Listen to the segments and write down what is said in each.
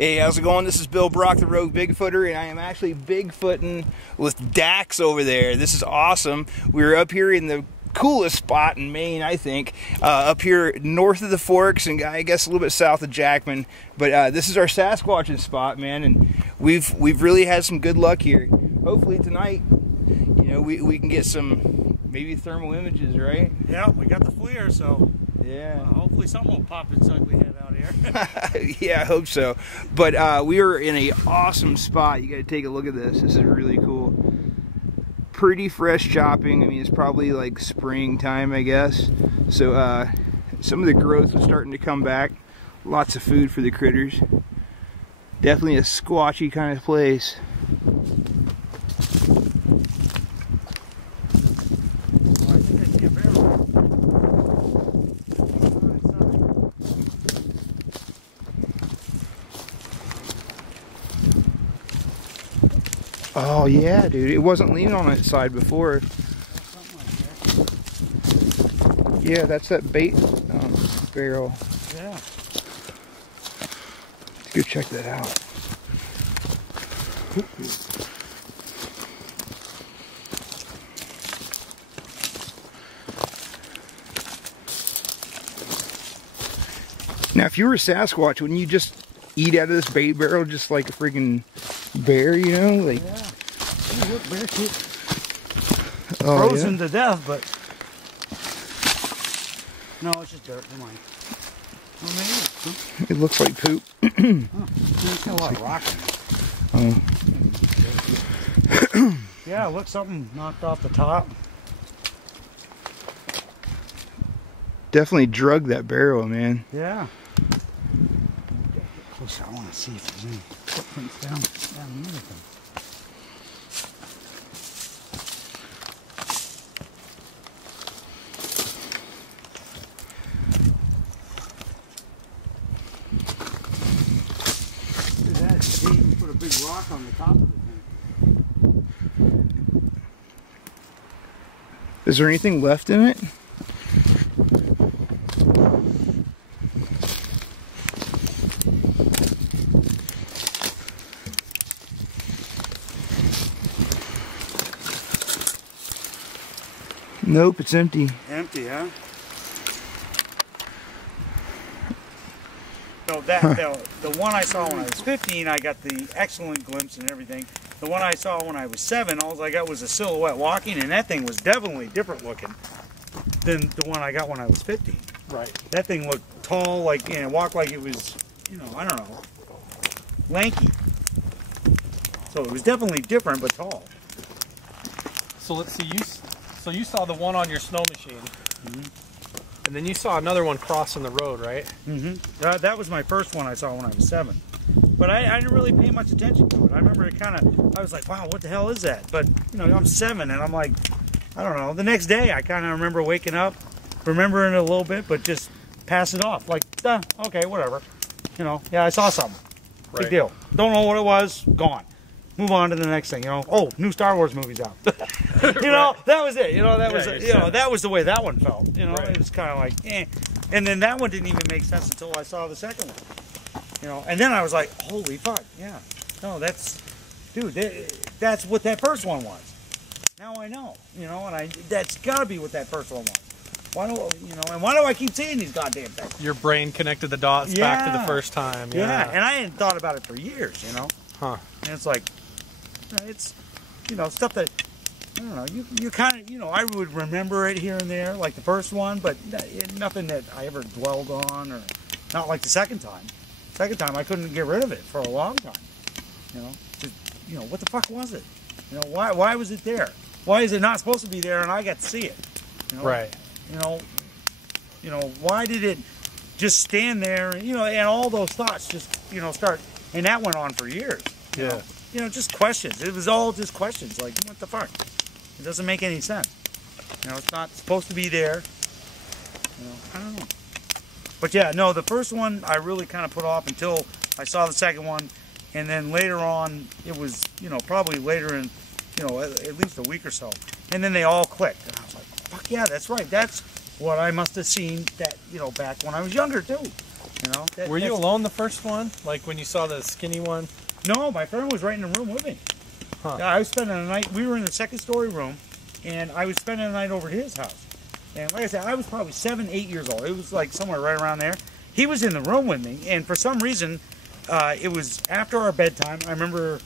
Hey, how's it going? This is Bill Brock, the Rogue Bigfooter, and I am actually Bigfooting with Dax over there. This is awesome. We're up here in the coolest spot in Maine, I think, up here north of the Forks and I guess a little bit south of Jackman. But this is our Sasquatchin spot, man, and we've really had some good luck here. Hopefully tonight, you know, we can get some maybe thermal images, right? Yeah, we got the FLIR, so yeah. Hopefully something will pop its ugly head out here. Yeah, I hope so. But we are in a awesome spot. You got to take a look at this. This is really cool. Pretty fresh chopping. I mean, it's probably like springtime, I guess. So some of the growth is starting to come back. Lots of food for the critters. Definitely a squatchy kind of place. Oh yeah, dude, it wasn't leaning on its side before. Yeah, that's that bait barrel. Yeah. Let's go check that out. Now, if you were a Sasquatch, wouldn't you just eat out of this bait barrel just like a freaking bear, you know? Like, yeah. Ooh, look, bear shit. Oh, Frozen yeah? to death, but no, it's just dirt. Come on. Well, maybe. It looks like poop. There's got a lot of rock in it. Oh. Yeah, look, something knocked off the top. Definitely drug that barrel, man. Yeah. Closer, I want to see if there's any footprints down the other thing. Look at that. See, you put a big rock on the top of the thing. Is there anything left in it? Nope, it's empty. Empty, huh? So the one I saw when I was 15, I got the excellent glimpse and everything. The one I saw when I was 7, all I got was a silhouette walking, and that thing was definitely different looking than the one I got when I was 15. Right. That thing looked tall, like, you know, walked like it was, you know, I don't know, lanky. So it was definitely different, but tall. So let's see, so you saw the one on your snow machine, and then you saw another one crossing the road, right? That was my first one I saw when I was 7. But I didn't really pay much attention to it. I remember it kind of, I was like, wow, what the hell is that? But, you know, I'm 7, and I'm like, I don't know. The next day, I kind of remember waking up, remembering it a little bit, but just pass it off. Like, okay, whatever. You know, yeah, I saw something. Big Right. deal. Don't know what it was, gone. Move on to the next thing, you know. Oh, new Star Wars movie's out. You know, that was it. You know, that was it. You know, that was the way that one felt. You know, Right. it was kind of like, eh. And then that one didn't even make sense until I saw the second one. You know, and then I was like, holy fuck, yeah. No, that's, dude, that's what that first one was. Now I know, you know, and that's got to be what that first one was. Why do you know? And why do I keep seeing these goddamn things? Your brain connected the dots back to the first time. Yeah, and I hadn't thought about it for years, you know. Huh. And it's like, it's, you know, stuff that, I don't know, you kind of, you know, I would remember it here and there, like the first one, but nothing that I ever dwelled on, or not like the second time. Second time, I couldn't get rid of it for a long time. You know, just, you know, what the fuck was it? You know, why was it there? Why is it not supposed to be there and I got to see it? You know? Right. You know, why did it just stand there? You know, and all those thoughts just, you know, start, and that went on for years. You know? You know, just questions. It was all just questions, like, what the fuck? It doesn't make any sense. You know, it's not supposed to be there. You know, I don't know. But yeah, no, the first one I really kind of put off until I saw the second one, and then later on, it was, you know, probably later in, you know, at least a week or so. And then they all clicked, and I was like, fuck yeah, that's right. That's what I must have seen that, you know, back when I was younger too. You know. Were you alone the first one? Like when you saw the skinny one? No, my friend was right in the room with me. Huh. Yeah, I was spending the night. We were in the second story room, and I was spending the night over at his house. And like I said, I was probably 7, 8 years old. It was like somewhere right around there. He was in the room with me, and for some reason, it was after our bedtime. I remember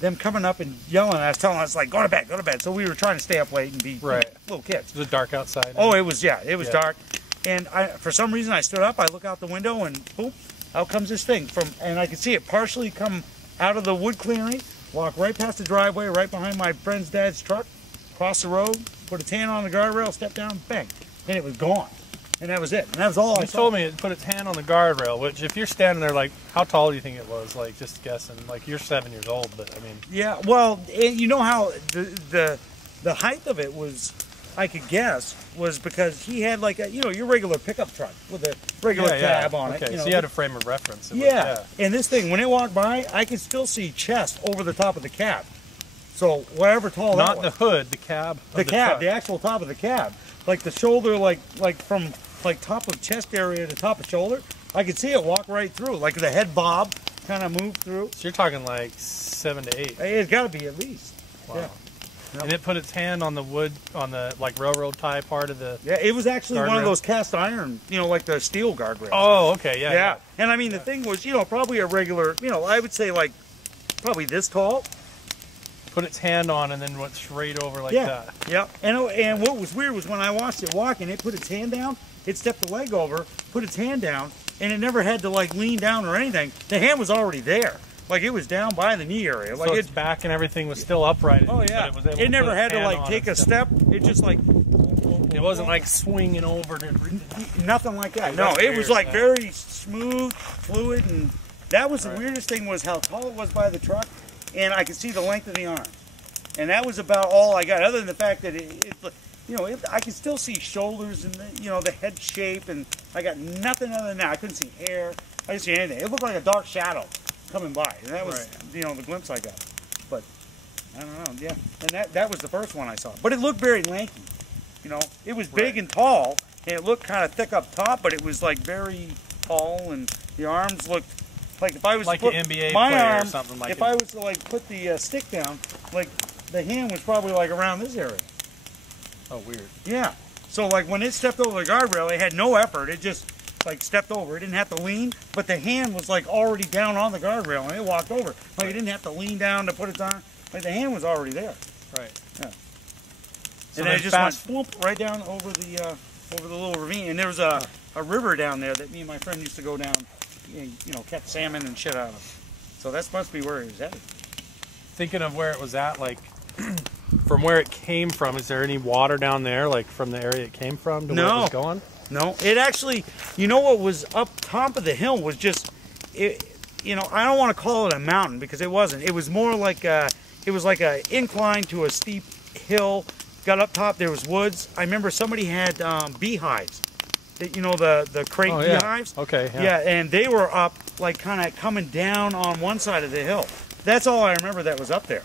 them coming up and yelling at us, telling us like, "Go to bed, go to bed." So we were trying to stay up late and be little kids. Was it dark outside? Oh, it was dark. And for some reason, I stood up. I look out the window, and boom, out comes this thing and I could see it partially come out of the wood clearing, walk right past the driveway, right behind my friend's dad's truck, cross the road, put its hand on the guardrail, step down, bang, and it was gone. And that was it. And that was all I saw. You told me it put its hand on the guardrail, which if you're standing there, like, how tall do you think it was? Like, just guessing. Like, you're 7 years old, but I mean. Yeah, well, you know how the height of it was, I could guess, was because he had like a, your regular pickup truck with a regular cab on it. Okay, so you had a frame of reference. And this thing, when it walked by, I could still see chest over the top of the cab. So whatever tall that was. Not the hood, the cab. The cab, the actual top of the cab. Like the shoulder, like from top of chest area to top of shoulder, I could see it walk right through. Like the head bob kind of moved through. So you're talking like 7 to 8. It's got to be at least. Wow. Yeah. Yep. And it put its hand on the wood, on the like railroad tie part of the. Yeah, it was actually one of guardrail. those cast iron, like the steel guardrails. Oh, okay, yeah. And I mean, the thing was, probably a regular, I would say like probably this tall. Put its hand on and then went straight over like that. Yeah. And what was weird was when I watched it walking, it put its hand down, it stepped the leg over, put its hand down, and it never had to like lean down or anything. The hand was already there. Like it was down by the knee area. Like so its back and everything was still upright. Oh yeah. But it never had to like take a step. It just like. It wasn't like swinging over to. Nothing like that. No, it was like very smooth, fluid, and that was the weirdest thing was how tall it was by the truck, and I could see the length of the arm, and that was about all I got. Other than the fact that I could still see shoulders and the head shape, and I got nothing other than that. I couldn't see hair. I didn't see anything. It looked like a dark shadow coming by, and that was the glimpse I got. But I don't know, yeah. And that was the first one I saw. But it looked very lanky. It was big and tall, and it looked kind of thick up top, but it was like very tall, and the arms looked like if I was like to put an NBA my player arm, or something like. If I was to like put the stick down, like the hand was probably like around this area. Oh, weird. Yeah. So like when it stepped over the guardrail, it had no effort. It just like stepped over. It didn't have to lean, but the hand was like already down on the guardrail, and it walked over. Like it didn't have to lean down to put it on. Like the hand was already there. Right. Yeah. So and then it just went swoop right down over the little ravine. And there was a river down there that me and my friend used to go down, and, catch salmon and shit out of. So that must be where he was headed. Thinking of where it was at, like from where it came from, is there any water down there, like from the area it came from to where it was going? No, it actually, what was up top of the hill was just, I don't want to call it a mountain because it wasn't. It was more like it was like a incline to a steep hill. Got up top, there was woods. I remember somebody had beehives. The crate beehives? Okay, yeah. And they were up, like kind of coming down on one side of the hill. That's all I remember that was up there.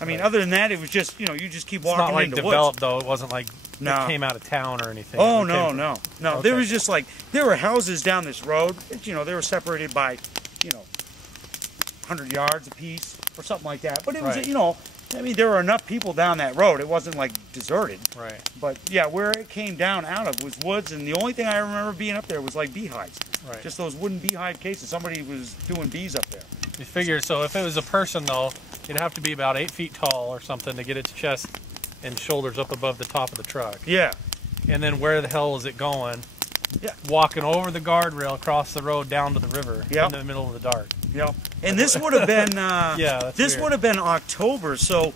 I mean, other than that, it was just, you just keep walking into woods. It's not like developed, though. It wasn't like it came out of town or anything. Oh, no. Okay. There was just like, there were houses down this road. They were separated by, 100 yards apiece or something like that. But it was, there were enough people down that road. It wasn't like deserted. Right. But yeah, where it came down out of was woods, and the only thing I remember being up there was like beehives. Right. Just those wooden beehive cases. Somebody was doing bees up there. You figure, so if it was a person though, it'd have to be about 8 feet tall or something to get its chest and shoulders up above the top of the truck. Yeah. And then where the hell is it going? Yeah. Walking over the guardrail across the road down to the river in the middle of the dark. Yep. And this would have been this would have been October. So,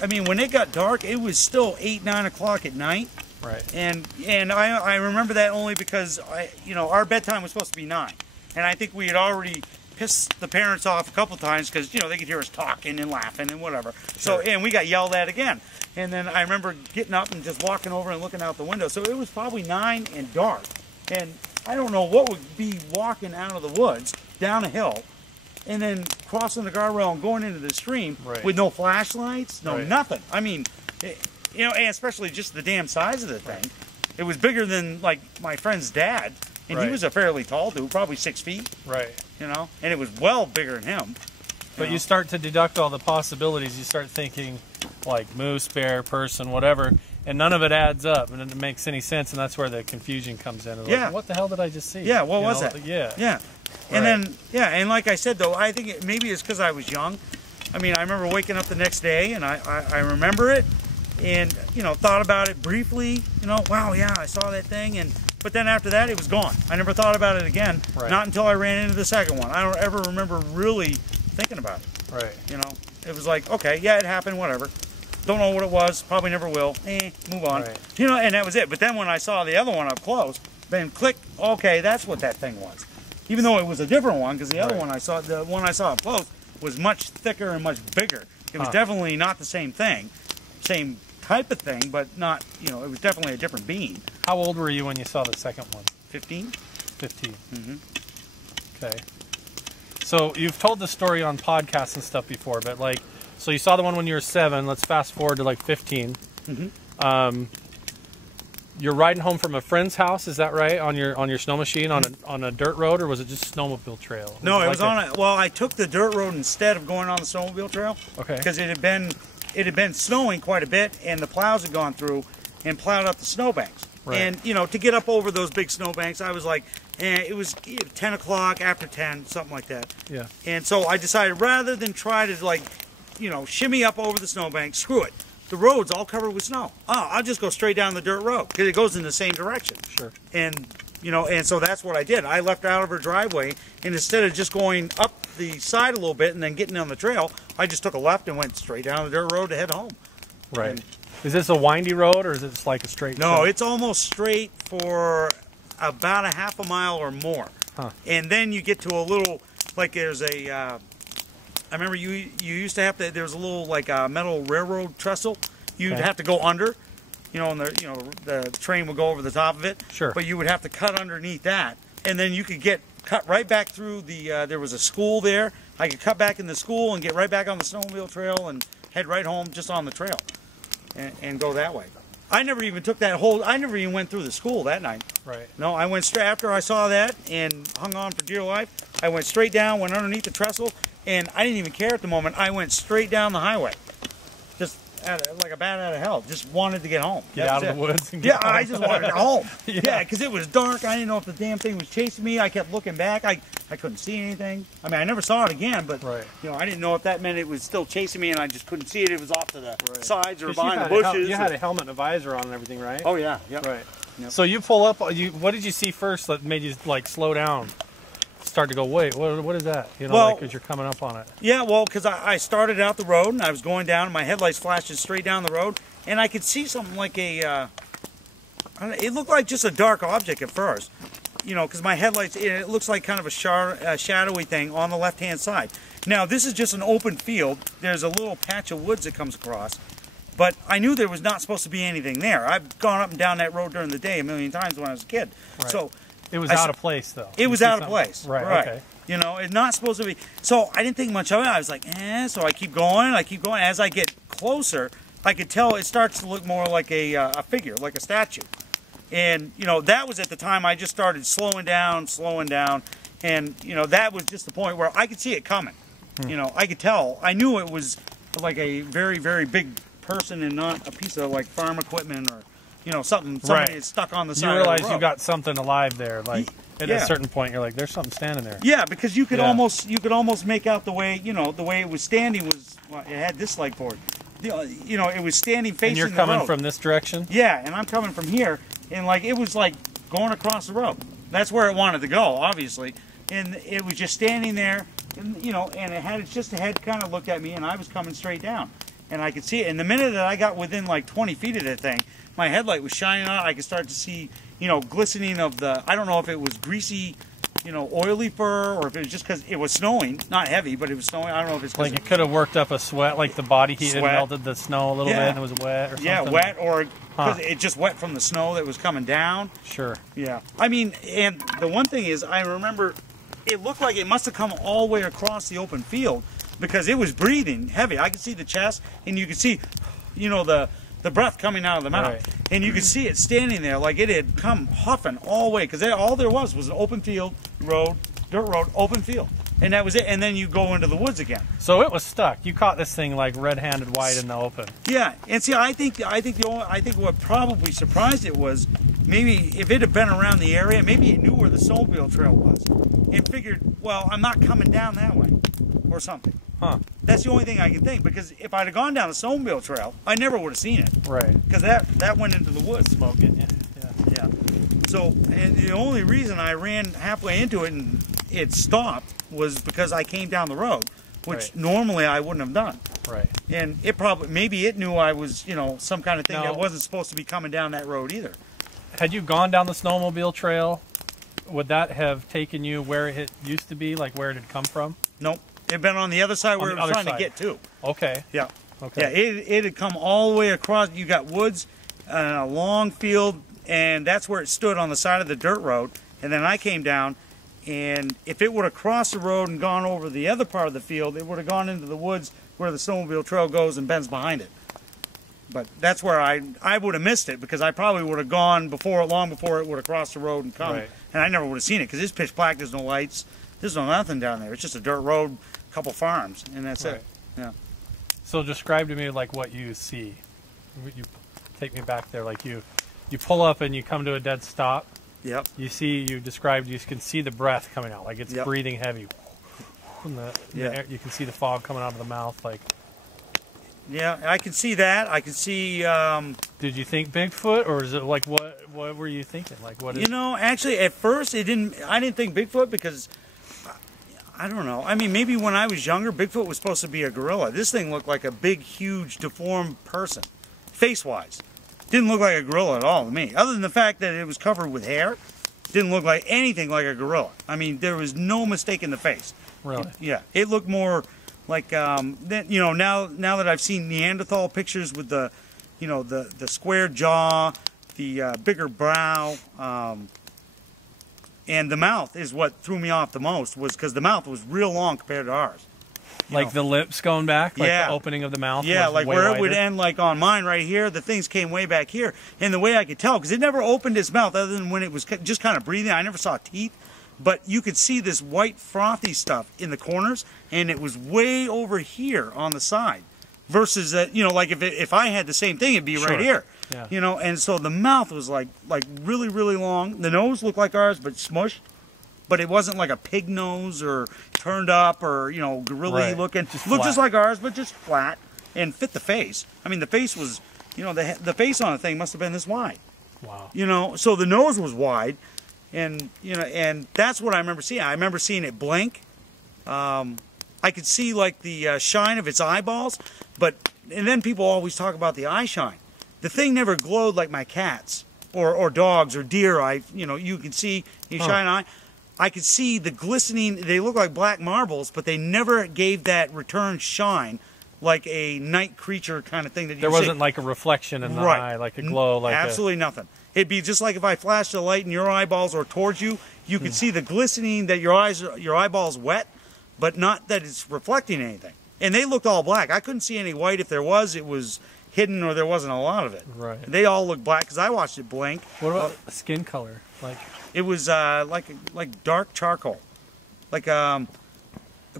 I mean, when it got dark, it was still 8, 9 o'clock at night. Right. And I remember that only because our bedtime was supposed to be 9, and I think we had already pissed the parents off a couple times because they could hear us talking and laughing and whatever. Sure. So and we got yelled at again. And then I remember getting up and just walking over and looking out the window. So it was probably 9 and dark. And I don't know what would be walking out of the woods down a hill and then crossing the guardrail and going into the stream with no flashlights, nothing. I mean, and especially just the damn size of the thing. It was bigger than like my friend's dad, And he was a fairly tall dude, probably 6 feet. Right. You know, and it was well bigger than him. But you start to deduct all the possibilities. You start thinking like moose, bear, person, whatever, and none of it adds up, and it makes any sense, and that's where the confusion comes in. Yeah. Like, what the hell did I just see? Yeah, what was that? Yeah. Yeah. And then, and like I said, though, I think maybe it's because I was young. I mean, I remember waking up the next day, and I remember it, and, you know, thought about it briefly, you know, wow, yeah, I saw that thing, but then after that, it was gone. I never thought about it again, not until I ran into the second one. I don't ever remember really thinking about it. Right. You know, it was like, okay, yeah, it happened, whatever. Don't know what it was, probably never will. Move on. Right. You know, and that was it. But then when I saw the other one up close, then click, okay, that's what that thing was. Even though it was a different one, because the other one the one I saw up close was much thicker and much bigger. It was definitely not the same thing, same type of thing, but not, you know, it was definitely a different being. How old were you when you saw the second one? 15. 15. Mm-hmm. Okay. So you've told the story on podcasts and stuff before, but like, so you saw the one when you were 7. Let's fast forward to like 15. Mm-hmm. You're riding home from a friend's house, is that right? On your snow machine on a dirt road, or was it just snowmobile trail? No, it was on a. Well, I took the dirt road instead of going on the snowmobile trail. Okay. Because it had been snowing quite a bit, and the plows had gone through and plowed up the snowbanks. Right. And you know, to get up over those big snowbanks, I was like, it was 10 o'clock, after 10, something like that. Yeah. And so I decided rather than try to like, you know, shimmy up over the snowbank, screw it. The road's all covered with snow. Oh, I'll just go straight down the dirt road because it goes in the same direction. Sure. And you know, and so that's what I did. I left out of her driveway, and instead of just going up the side a little bit and then getting on the trail, I just took a left and went straight down the dirt road to head home. Right. And, is this a windy road, or is it just like a straight? No, road? It's almost straight for about a half a mile or more. Huh. And then you get to a little, like there's a. I remember you used to have to. There was a little like metal railroad trestle. You'd have to go under, you know, and the train would go over the top of it. Sure. But you would have to cut underneath that, and then you could get cut right back through the. There was a school there. I could cut back in the school and get right back on the snowmobile trail and head right home just on the trail, and go that way. I never even took that whole. I never even went through the school that night. Right. No, I went straight after I saw that and hung on for dear life. I went straight down, went underneath the trestle, and I didn't even care at the moment. I went straight down the highway, just like a bat out of hell. Just wanted to get home. Get out of the woods. And get home. I just wanted to get home. Yeah, because it was dark. I didn't know if the damn thing was chasing me. I kept looking back. I couldn't see anything. I mean, I never saw it again, but you know, I didn't know if that meant it was still chasing me and I just couldn't see it. It was off to the sides or behind the bushes. You had a helmet and a visor on and everything, right? Oh yeah. Yep. Right. Yep. So you pull up. What did you see first that made you like slow down? Start to go, wait, what is that? You know, well, like, because you're coming up on it. Yeah, well, because I started out the road and I was going down and my headlights flashing straight down the road, and I could see something like a, it looked like just a dark object at first, you know, because my headlights, it looks like kind of a shadowy thing on the left-hand side. Now, this is just an open field. There's a little patch of woods that comes across, but I knew there was not supposed to be anything there. I've gone up and down that road during the day a million times when I was a kid. Right. So. It was out of place, though. It was out of place. Right, okay. You know, it's not supposed to be. So I didn't think much of it. I was like, So I keep going. As I get closer, I could tell it starts to look more like a figure, like a statue. And, you know, that was at the time I just started slowing down. And, you know, that was just the point where I could see it coming. You know, I could tell. I knew it was like a very, very big person and not a piece of, like, farm equipment or, you know, somebody is stuck on the side of the road. You realize you got something alive there, like at a certain point you're like, there's something standing there. Yeah, because you could almost make out the way, you know, the way it was standing was, well, it had this leg forward. You know, it was standing facing the road. And you're coming from this direction? Yeah, and I'm coming from here, and like it was like going across the road. That's where it wanted to go, obviously. And it was just standing there, and you know, and it had its just a head kind of looked at me, and I was coming straight down. And I could see it. And the minute that I got within like 20 feet of that thing, my headlight was shining on. I could start to see, you know, glistening of the, I don't know if it was greasy, you know, oily fur, or if it was just because it was snowing. Not heavy, but it was snowing. I don't know if it's like it could have worked up a sweat, like the body heat had melted the snow a little bit and it was wet or something. Yeah, wet, or because it just wet from the snow that was coming down. Sure. Yeah. I mean, and the one thing is, I remember it looked like it must have come all the way across the open field because it was breathing heavy. I could see the chest, and you could see, you know, the the breath coming out of the mouth. Right. And you could see it standing there like it had come huffing all the way, because all there was an open field, road, dirt road, open field. And that was it. And then you go into the woods again. So it was stuck. You caught this thing like red-handed wide in the open. Yeah. And see, I think what probably surprised it was maybe if it had been around the area, maybe it knew where the snowmobile trail was and figured, well, I'm not coming down that way or something. Huh. That's the only thing I can think, because if I'd have gone down the snowmobile trail, I never would have seen it. Right. Because that went into the woods. Smoking, yeah. Yeah. So, and the only reason I ran halfway into it and it stopped was because I came down the road, which Right. normally I wouldn't have done. Right. And it probably, maybe it knew I was, you know, some kind of thing No. that wasn't supposed to be coming down that road either. Had you gone down the snowmobile trail, would that have taken you where it used to be, like where it had come from? Nope. It had been on the other side where it was trying to get to. Okay. Yeah. Okay. Yeah, it had come all the way across. You got woods, a long field, and that's where it stood on the side of the dirt road. And then I came down, and if it would have crossed the road and gone over the other part of the field, it would have gone into the woods where the snowmobile trail goes and bends behind it. But that's where I would have missed it, because I probably would have gone long before it would have crossed the road and come. Right. And I never would have seen it, because it's pitch black, there's no lights, there's no nothing down there. It's just a dirt road, a couple farms, and that's Right. it. Yeah. So describe to me like what you see. You take me back there, like you pull up and you come to a dead stop. Yep. You can see the breath coming out, like it's Yep. breathing heavy. And Yeah. you can see the fog coming out of the mouth. Like, Yeah, I can see that. I can see. did you think Bigfoot, or is it like what were you thinking? Like what? You know, actually, at first, I didn't think Bigfoot, because I don't know. I mean, maybe when I was younger, Bigfoot was supposed to be a gorilla. This thing looked like a big, huge, deformed person, face-wise. Didn't look like a gorilla at all to me, other than the fact that it was covered with hair. Didn't look like anything like a gorilla. I mean, there was no mistake in the face. Really? Yeah, it looked more like you know, now that I've seen Neanderthal pictures with the, you know, the square jaw, the bigger brow, and the mouth is what threw me off the most, was because the mouth was real long compared to ours. Like the lips going back, like Yeah. the opening of the mouth. Yeah, was like way where wider. it would end, like on mine right here, the things came way back here. And the way I could tell, because it never opened its mouth other than when it was just kind of breathing. I never saw teeth, but you could see this white frothy stuff in the corners, and it was way over here on the side. Versus that, you know, like if I had the same thing, it'd be Sure. right here. Yeah. You know, and so the mouth was like really, really long. The nose looked like ours, but smushed. But it wasn't like a pig nose or turned up or, you know, gorilla-y Right. looking. Just Looked flat. just like ours, but just flat and fit the face. I mean, the face was, you know, the face on the thing must have been this wide. Wow. You know, so the nose was wide, and you know, and that's what I remember seeing. I remember seeing it blink. I could see like the shine of its eyeballs, and then people always talk about the eye shine. The thing never glowed like my cats or dogs or deer. You know, you can see you shine an eye. I could see the glistening. They look like black marbles, but they never gave that return shine like a night creature kind of thing that you There see. wasn't like a reflection in the eye, like a glow, like absolutely nothing. It'd be just like if I flashed a light in your eyeballs or towards you, you could see the glistening that your eyeballs wet, but not that it's reflecting anything. And they looked all black. I couldn't see any white. If there was, it was hidden or there wasn't a lot of it. Right. They all looked black because I watched it blink. What about skin color? Like It was like dark charcoal, like the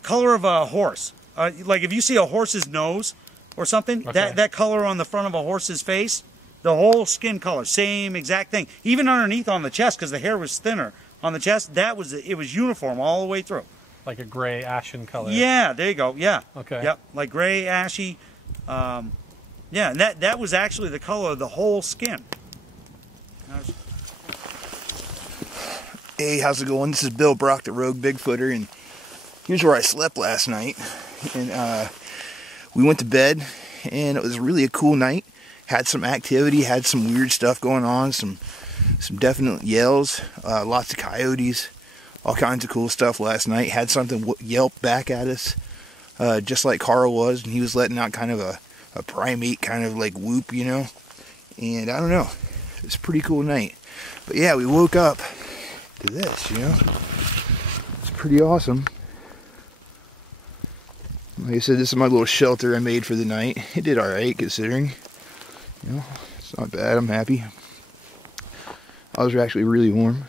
color of a horse. Like if you see a horse's nose or something, Okay. that color on the front of a horse's face, the whole skin color, same exact thing. Even underneath on the chest, because the hair was thinner on the chest, it was uniform all the way through. a gray ashen color. Yeah, there you go. Yeah. Okay. Yep, like gray, ashy. Yeah, and that was actually the color of the whole skin. Hey, how's it going? This is Bill Brock, the Rogue Bigfooter, and here's where I slept last night. And we went to bed, and it was really a cool night. Had some activity, had some weird stuff going on, some definite yells, lots of coyotes, all kinds of cool stuff last night. Had something yelp back at us, just like Carl was, and he was letting out kind of a primate kind of like whoop, you know. And I don't know, it was a pretty cool night. But yeah, we woke up to this, you know. It's pretty awesome. Like I said, this is my little shelter I made for the night. It did alright considering. You know, it's not bad. I'm happy. Ours are actually really warm.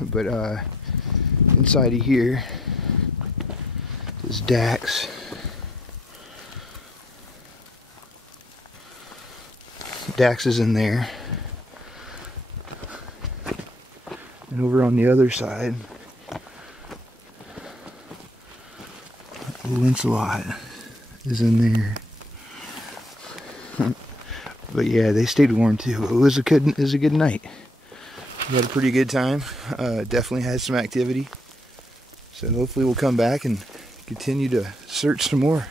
But inside of here is Dax. Dax is in there. And over on the other side, Lancelot is in there. But yeah, they stayed warm too. It was a good night. We had a pretty good time. Definitely had some activity. So hopefully we'll come back and continue to search some more.